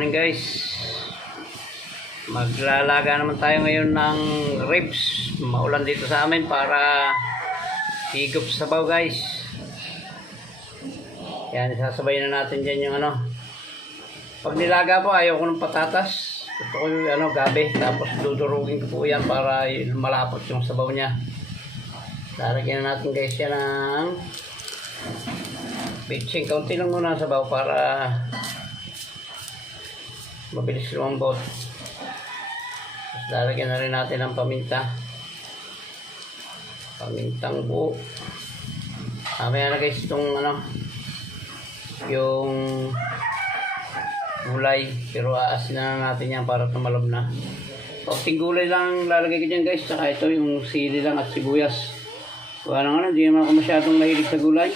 morning guys. Maglalaga naman tayo ngayon ng ribs. Maulan dito sa amin para higop sa sabaw guys. Yan, isasabay na natin dyan yung ano. Pag nilaga po, ayaw ko ng patatas. Gusto ko yung gabi. Tapos dudurugin ko po yan para malapot yung sabaw niya. Lalagyan na natin guys yan ng bitching. Kaunti lang muna ang sabaw para mabilis lumambot. Lalagyan na rin natin ng paminta. Pamintang buo. Mamaya na guys itong yung gulay. Pero aasin na natin yan para tumalab na. Kaunting gulay lang lalagay ko dyan guys. Saka ito yung sili lang at sibuyas. Kaya hindi naman ako masyadong mahilig sa gulay.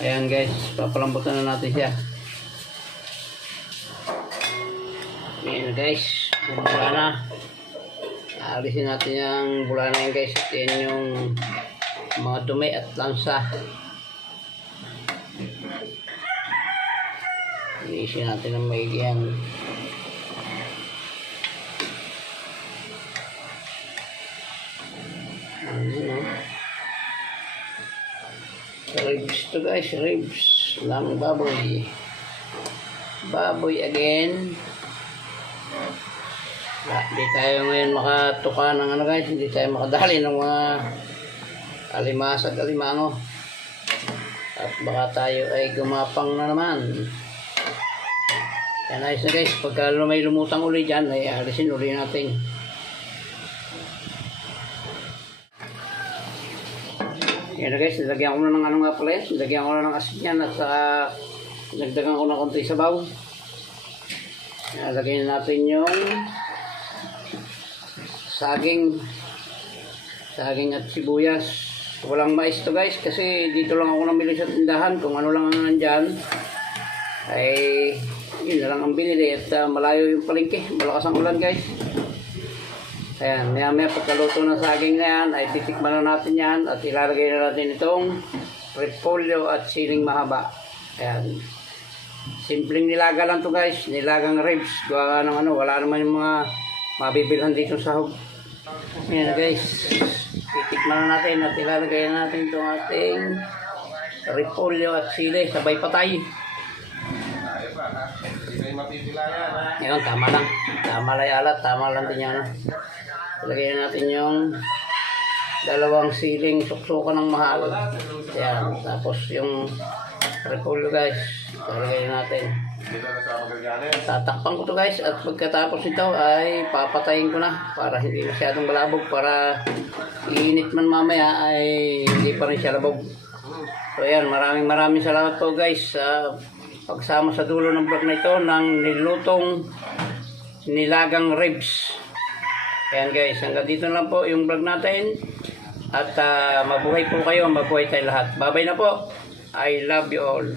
Ayan guys, papalambutan na natin siya. Ayan guys, bumula na. Aalisin natin yung bula na yan guys. Ayan yung mga dumi at lansa. Inisin natin ang maigi yan. Ribs to guys, ribs lang baboy. Baboy again. Hindi tayo ngayon makatuka ng guys, hindi tayo makadali ng mga alimasag alimango. At baka tayo ay gumapang na naman. Yan ayos na guys, pagka may lumutang uli dyan, ay alisin uli natin. Yan na guys, nilagyan ko na ng nga pala yan. Nilagyan ko na ng asin yan at nagdagan ko na konti sabaw. Nilagyan natin yung saging at sibuyas. Walang mais to guys kasi dito lang ako namili sa tindahan. Kung ano lang ang nandyan ay yun na lang ang binili at malayo yung palengke. Malakas ang ulan guys. Ayan, maya pagkaluto ng saging na yan ay titikman na natin yan at ilalagay na natin itong repolyo at siling mahaba. Ayan, simpleng nilaga lang to guys, nilagang ribs. Gawa ng wala naman yung mga mabibilhan dito sa hug. Ayan guys, titikman na natin at ilalagay na natin itong ating repolyo at sili, sabay patay. Ngayon, tama lang. Tama lang alat, tama lang din yan. Ilagay natin yung dalawang siling suksukan ng mahal. Ayan, tapos yung repolyo guys, ilagay natin. Tatakpan ko to guys at pagkatapos nito ay papatayin ko na para hindi masyadong malabog, para iinit man mamaya ay hindi pa rin siya labog. So ayan, maraming salamat po guys sa pagsama sa dulo ng vlog na ito ng nilutong nilagang ribs. Ayan guys, hanggang dito lang po yung vlog natin. At mabuhay po kayo, mabuhay tayo lahat. Bye bye na po. I love you all.